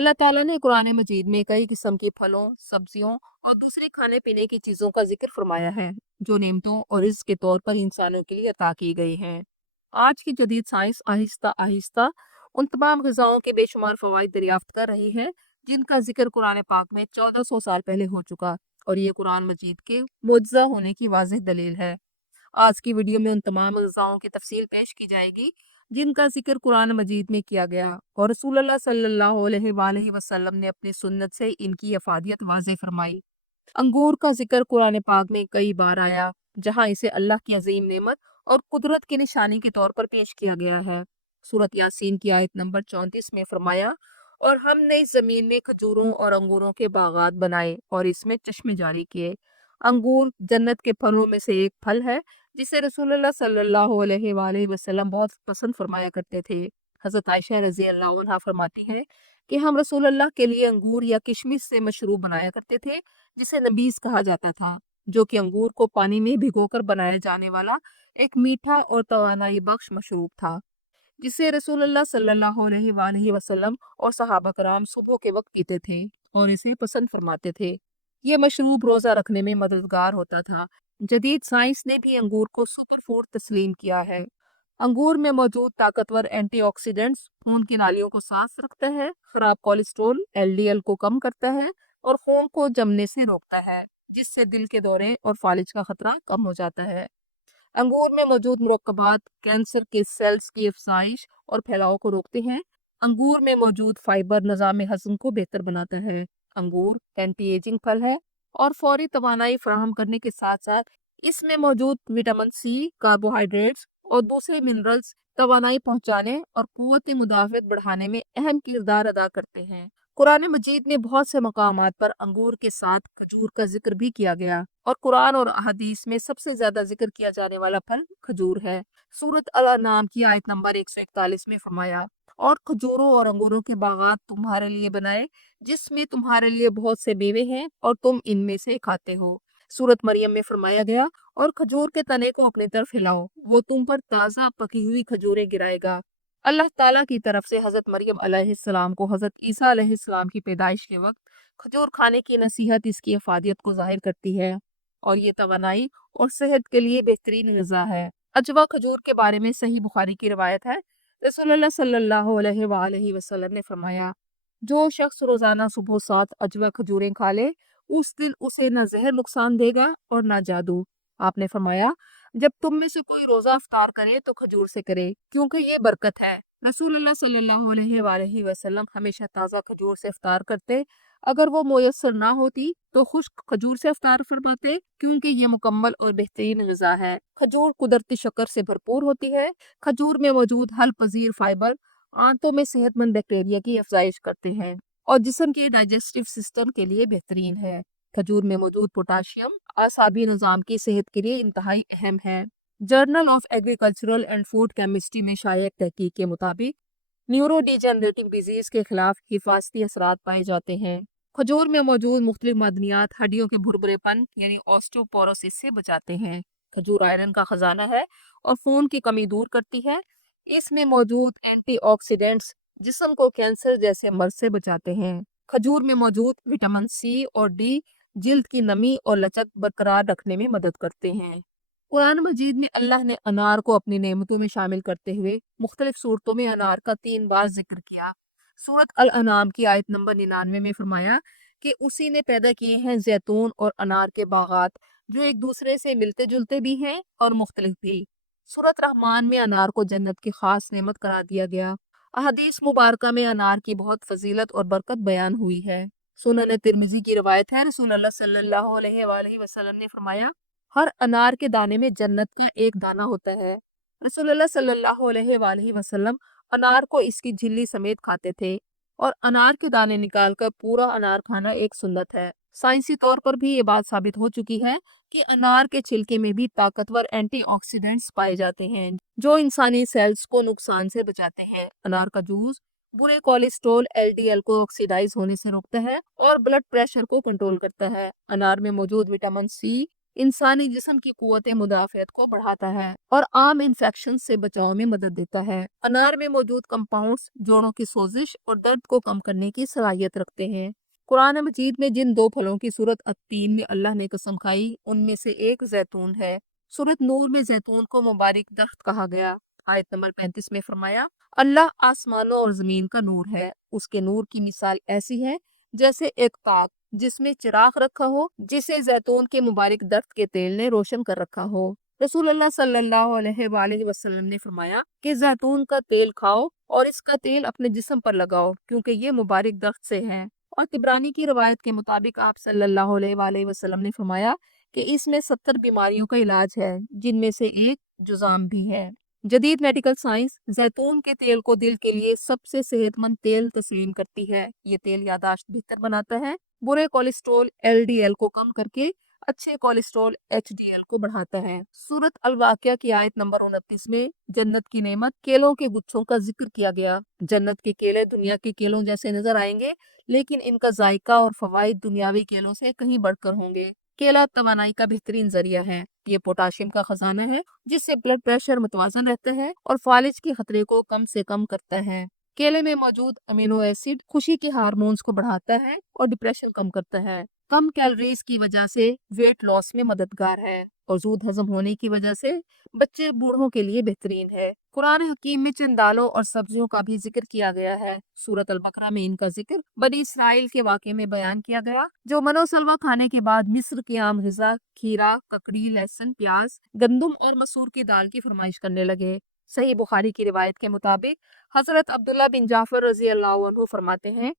अल्लाह ताला ने कुरान मजीद में कई किस्म के फलों, सब्जियों और दूसरे खाने पीने की चीज़ों का जिक्र फरमाया है, जो नेमतों और रिज़्क के तौर पर इंसानों के लिए अता की गई हैं। आज की जदीद साइंस आहिस्ता आहिस्ता उन तमाम ग़िज़ाओं के बेशुमार फ़वाइद दरियाफ्त कर रही है, जिनका जिक्र कुरान पाक में 1400 साल पहले हो चुका, और ये कुरान मजीद के मुअज्ज़ज़ा होने की वाज़ेह दलील है। आज की वीडियो में उन तमाम अज़ाओं की तफसील पेश की जाएगी जिनका जिक्र कुरान मजीद में किया गया, और रसूलुल्लाह सल्लल्लाहु अलैहि वसल्लम ने अपनी सुन्नत से इनकी अफादियत वाज़ेह फरमाई। अंगूर का जिक्र कुरान पाक में कई बार आया, जहाँ इसे अल्लाह की अजीम नेमत और कुदरत की निशानी के तौर पर पेश किया गया है। सूरत यासीन की आयत नंबर 34 में फरमाया, और हमने इस जमीन में खजूरों और अंगूरों के बागात बनाए और इसमें चश्मे जारी किए। अंगूर जन्नत के फलों में से एक फल है, जिसे रसूलुल्लाह सल्लल्लाहु अलैहि वसल्लम बहुत पसंद फरमाया करते थे। हजरत आयशा रजी अल्लाह अन्हा फरमाती हैं कि हम रसूलुल्लाह के लिए अंगूर या किशमिश से मशरूब बनाया करते थे, जिसे नबीज कहा जाता था, जो कि अंगूर को पानी में भिगोकर बनाया जाने वाला एक मीठा और तवानाई बख्श मशरूब था, जिसे रसूलुल्लाह सल्लल्लाहु अलैहि वसल्लम और सहाबा कराम सुबह के वक्त पीते थे और इसे पसंद फरमाते थे। ये मशरूब रोजा रखने में मददगार होता था। जदीद साइंस ने भी अंगूर को सुपर फूड तस्लीम किया है। अंगूर में मौजूद ताकतवर एंटीऑक्सीडेंट्स खून की नालियों को साफ रखता है, खराब कोलेस्ट्रॉल एलडीएल को कम करता है और खून को जमने से रोकता है, जिससे दिल के दौरे और फालिज का खतरा कम हो जाता है। अंगूर में मौजूद मुरक्कबात कैंसर के सेल्स की अफसाइश और फैलाव को रोकते हैं। अंगूर में मौजूद फाइबर निज़ाम हज़म को बेहतर बनाता है। अंगूर एंटी एजिंग फल है और फौरी तवानाई फराहम करने के साथ साथ इसमें मौजूद विटामिन सी, कार्बोहाइड्रेट्स और दूसरे मिनरल्स तवानाई पहुंचाने और कुव्वत मुदाफ़त बढ़ाने में अहम किरदार अदा करते हैं। कुरान मजीद में बहुत से मकामात पर अंगूर के साथ खजूर का जिक्र भी किया गया, और कुरान और अहदीस में सबसे ज्यादा जिक्र किया जाने वाला फल खजूर है। सूरत अल-अनाम की आयत नंबर 141 में फरमाया, और खजूरों और अंगूरों के बागात तुम्हारे लिए बनाए, जिसमें तुम्हारे लिए बहुत से मेवे हैं और तुम इनमें से खाते हो। सूरत मरियम में फरमाया गया, और खजूर के तने को अपनी तरफ हिलाओ, वो तुम पर ताज़ा पकी हुई खजूरें गिराएगा। अल्लाह ताला की तरफ से हज़रत मरियम अलैहिस्सलाम को हज़रत ईसा अलैहिस्सलाम की पैदाइश के वक्त खजूर खाने की नसीहत इसकी अफादियत को जाहिर करती है, और ये तवानाई और सेहत के लिए बेहतरीन ग़िज़ा है। अजवा खजूर के बारे में सही बुखारी की रिवायत है, रसूलुल्लाह सल्लल्लाहु अलैहि वसल्लम ने फरमाया, जो शख्स रोज़ाना सुबह 7 अजवा खजूरें खा ले, उस दिन उसे न जहर नुकसान देगा और न जादू। आपने फरमाया, जब तुम में से कोई रोजा इफ्तार करे तो खजूर से करे, क्योंकि ये बरकत है। रसूलुल्लाह सल्लल्लाहु अलैहि वसल्लम हमेशा ताज़ा खजूर से इफ्तार करते। अगर वो मुयस्सर ना होती तो खुश्क खजूर से इफ्तार फरमाते, क्योंकि ये मुकम्मल और बेहतरीन ग़िज़ा है। खजूर कुदरती शक्कर से भरपूर होती है। खजूर में मौजूद हल पजीर फाइबर आंतों में सेहतमंद बैक्टीरिया की अफजाइश करते हैं और जिस्म के डाइजेस्टिव सिस्टम के लिए बेहतरीन है। खजूर में मौजूद पोटाशियम आसाबी निज़ाम की सेहत के लिए इंतहाई अहम है। Journal of agricultural and food chemistry में शाया एक तहकीक के मुताबिक न्यूरो डिजेनरेटिव डिजीज के खिलाफ हिफाजती असरात पाए जाते हैं। खजूर में मौजूद मुख्तलिफ मादनियात हड्डियों के भुरभुरेपन यानी ऑस्टियोपोरोसिस से बचाते हैं। खजूर आयरन का खजाना है और खून की कमी दूर करती है। इसमें मौजूद एंटीऑक्सीडेंट्स जिस्म को कैंसर जैसे मर्ज से बचाते हैं। खजूर में मौजूद विटामिन सी और डी जिल्द की नमी और लचक बरकरार रखने में मदद करते हैं। कुरान मजीद में अल्लाह ने अनार को अपनी नेमतों में शामिल करते हुए मुख्तलिफ सूरतों में अनार का 3 बार जिक्र किया। सूरत अल अनाम की आयत नंबर 99 में फरमाया कि उसी ने पैदा किए हैं जैतून और अनार के बागात, जो एक दूसरे से मिलते जुलते भी हैं और मुख्तलिफ भी। सूरत रहमान में अनार को जन्नत की खास नेमत करार दिया गया। अहदीस मुबारका में अनार की बहुत फजीलत और बरकत बयान हुई है। सुनन तिरमिजी की रवायत है, रसूलुल्लाह सल्लल्लाहु अलैहि वसल्लम ने फरमाया, हर अनार के दाने में जन्नत का एक दाना होता है। रसूलुल्लाह सल्लल्लाहु अलैहि वसल्लम अनार को इसकी झिल्ली समेत खाते थे, और अनार के दाने निकालकर पूरा अनार खाना एक सुन्नत है। साइंसी तौर पर भी ये बात साबित हो चुकी है कि अनार के छिलके में भी ताकतवर एंटीऑक्सीडेंट्स पाए जाते हैं, जो इंसानी सेल्स को नुकसान से बचाते हैं। अनार का जूस बुरे कोलेस्ट्रॉल एलडीएल को ऑक्सीडाइज होने से रोकता है और ब्लड प्रेशर को कंट्रोल करता है। अनार में मौजूद विटामिन सी इंसानी जिस्म की क़ुव्वत मुदाफ़अत को बढ़ाता है और आम इन्फेक्शन से बचाव में मदद देता है। अनार में मौजूद कंपाउंड्स जोड़ों की सोजिश और दर्द को कम करने की सलाहियत रखते हैं। कुरान मजीद में जिन दो फलों की सूरत अत्तीन में अल्लाह ने कसम खाई, उनमें से एक जैतून है। सूरत नूर में जैतून को मुबारक दरख्त कहा गया। आयत नंबर 35 में फरमाया, अल्लाह आसमानों और जमीन का नूर है। उसके नूर की मिसाल ऐसी है जैसे एक ताक जिसमें चिराग रखा हो, जिसे जैतून के मुबारक दरख्त के तेल ने रोशन कर रखा हो। रसूल अल्लाह सल्लल्लाहु अलैहि वसल्लम ने फरमाया कि जैतून का तेल खाओ और इसका तेल अपने जिस्म पर लगाओ, क्योंकि ये मुबारक दरख्त से है। और तिबरानी की रवायत के मुताबिक आप सल्लल्लाहु अलैहि वसल्लम ने फरमाया कि इसमें 70 बीमारियों का इलाज है, जिनमें से एक जुजाम भी है। जदीद मेडिकल साइंस जैतून के तेल को दिल के लिए सबसे सेहतमंद तेल तस्लीम करती है। ये तेल यादाश्त बेहतर बनाता है, बुरे कोलेस्ट्रॉल एलडीएल को कम करके अच्छे कोलेस्ट्रॉल एचडीएल को बढ़ाता है। सूरत अल वाक़िया की आयत नंबर 29 में जन्नत की नेमत केलों के गुच्छों का जिक्र किया गया। जन्नत के केले दुनिया के केलों जैसे नजर आएंगे, लेकिन इनका जायका और फवाइद दुनियावी केलों से कहीं बढ़कर होंगे। केला तवानाई का बेहतरीन जरिया है। ये पोटाशियम का खजाना है, जिससे ब्लड प्रेशर मुतवाजन रहता है और फालिज के खतरे को कम से कम करता है। केले में मौजूद अमीनो एसिड खुशी के हार्मोन्स को बढ़ाता है और डिप्रेशन कम करता है। कम कैलोरीज की वजह से वेट लॉस में मददगार है और दूध हजम होने की वजह से बच्चे बूढ़ों के लिए बेहतरीन है। कुरान हकीम में चंद दालों और सब्जियों का भी जिक्र किया गया है। सूरत अल बकरा में इनका जिक्र बनी इसराइल के वाक़े में बयान किया गया, जो मनो सलवा खाने के बाद मिस्र की आम ग़िज़ा खीरा, ककड़ी, लहसुन, प्याज, गंदुम और मसूर की दाल की फरमाइश करने लगे। सही बुखारी की रिवायत के मुताबिक हजरत अब्दुल्ला बिन जाफर रजी अल्लाह अन्हु फरमाते हैं,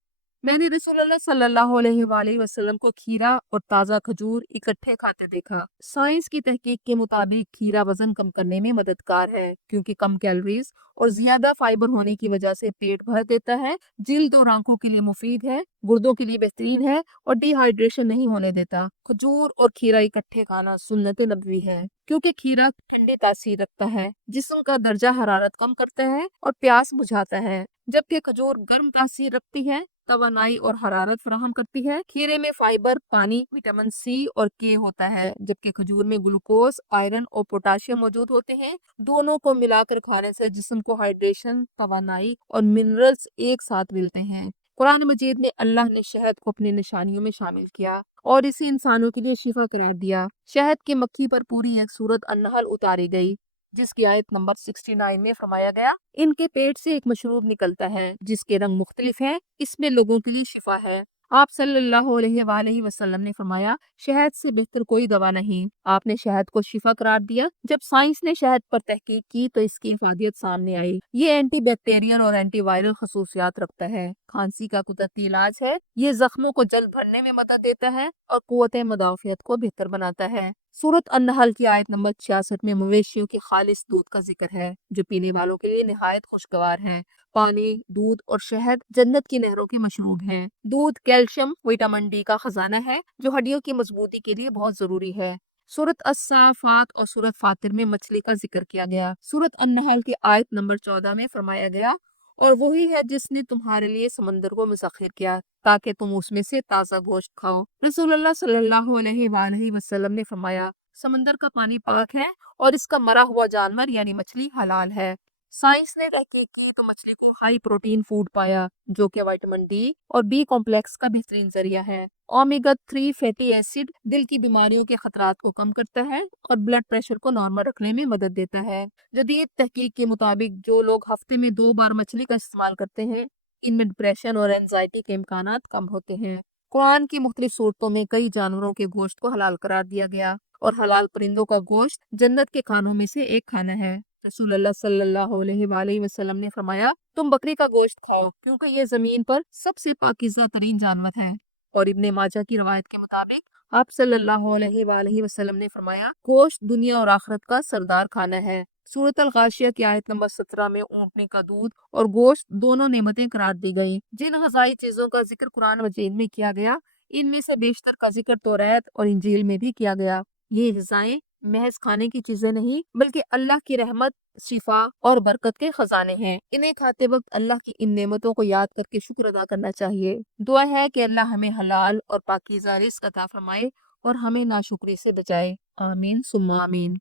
मैंने रसूलुल्लाह सल्लल्लाहु अलैहि वसल्लम को खीरा और ताज़ा खजूर इकट्ठे खाते देखा। साइंस की तहकीक के मुताबिक खीरा वजन कम करने में मददगार है, क्योंकि कम कैलोरीज और ज्यादा फाइबर होने की वजह से पेट भर देता है, जिल्द और आंखों के लिए मुफीद है, गुर्दों के लिए बेहतरीन है और डिहाइड्रेशन नहीं होने देता। खजूर और खीरा इकट्ठे खाना सुन्नत नबवी है, क्योंकि खीरा ठंडी तासीर रखता है, जिस्म का दर्जा हरारत कम करता है और प्यास बुझाता है, जबकि खजूर गर्म तासीर रखती है, तवानाई और हरारत फराहम करती है। खीरे में फाइबर, पानी, विटामिन सी और के होता है, जबकि खजूर में ग्लूकोज, आयरन और पोटाशियम मौजूद होते हैं। दोनों को मिलाकर खाने से जिस्म को हाइड्रेशन, तवानाई और मिनरल्स एक साथ मिलते हैं। कुरान मजीद में अल्लाह ने शहद को अपनी निशानियों में शामिल किया और इसे इंसानों के लिए शिफा करार दिया। शहद की मक्खी पर पूरी एक सूरत अन-नहल उतारी गई, जिसकी आयत नंबर 69 में फरमाया गया, इनके पेट से एक मशरूब निकलता है जिसके रंग मुख्तलिफ हैं, इसमें लोगों के लिए शिफा है। आप सल्लल्लाहु अलैहि वसल्लम ने फरमाया, शहद से बेहतर कोई दवा नहीं। आपने शहद को शिफा करार दिया। जब साइंस ने शहद पर तहकीक की तो इसकी इफादियत सामने आई। ये एंटी बैक्टीरियल और एंटी वायरल खसूसियात रखता है, खांसी का कुदरती इलाज है, ये जख्मों को जल्द भरने में मदद देता है और कुव्वत मुदाफ़अत को बेहतर बनाता है। सूरत अन-नहल की आयत नंबर 66 में मवेशियों के खालिस दूध का जिक्र है, जो पीने वालों के लिए निहायत खुशगवार है। पानी, दूध और शहद जन्नत की नहरों के मशरूब हैं। दूध कैल्शियम, विटामिन डी का खजाना है, जो हड्डियों की मजबूती के लिए बहुत जरूरी है। सूरत अस-साफ़ात और सूरत फातिर में मछली का जिक्र किया गया। सूरत अन-नहल की आयत नंबर 14 में फरमाया गया, और वही है जिसने तुम्हारे लिए समंदर को मुसख्खर किया ताकि तुम उसमें से ताज़ा गोश्त खाओ। रसूलुल्लाह सल्लल्लाहु अलैहि वसल्लम ने फरमाया, समंदर का पानी पाक है और इसका मरा हुआ जानवर यानी मछली हलाल है। साइंस ने तहकीक की तो मछली को हाई प्रोटीन फूड पाया, जो कि विटामिन डी और बी कॉम्प्लेक्स का बेहतरीन जरिया है। ओमेगा 3 फैटी एसिड दिल की बीमारियों के खतरात को कम करता है और ब्लड प्रेशर को नॉर्मल रखने में मदद देता है। जदीद तहकीक के मुताबिक जो लोग हफ्ते में 2 बार मछली का इस्तेमाल करते हैं, इनमें डिप्रेशन और एंजाइटी के इम्कानात कम होते हैं। कुरान की मुख्तलिफ सूरतों में कई जानवरों के गोश्त को हलाल करार दिया गया और हलाल परिंदों का गोश्त जन्नत के खानों में से एक खाना है। रसूलुल्लाह सल्लल्लाहु अलैहि वसल्लम ने फरमाया, तुम बकरी का गोश्त खाओ, क्योंकि ये जमीन पर सबसे पाकीज़ा तरीन जानवर है। और इब्ने माजा की रवायत के मुताबिक आप सल्लल्लाहु अलैहि वसल्लम ने फरमाया, गोश्त दुनिया और आखिरत का सरदार खाना है। सूरत अल गाशिया की आयत नंबर 17 में ऊँटनी का दूध और गोश्त दोनों नेमतें करार दी गई। जिन ग़िज़ाई चीजों का जिक्र कुरान मजीद में किया गया, इनमें से बेशतर का जिक्र तौरात और इंजील में भी किया गया। ये ग़िज़ाएं महज खाने की चीजें नहीं, बल्कि अल्लाह की रहमत, शिफा और बरकत के खजाने हैं। इन्हें खाते वक्त अल्लाह की इन नेमतों को याद करके शुक्र अदा करना चाहिए। दुआ है कि अल्लाह हमें हलाल और पाकीज़ा रिज़्क़ अता फरमाए اور ہمیں ناشکری سے بچائے۔ آمین ثم آمین۔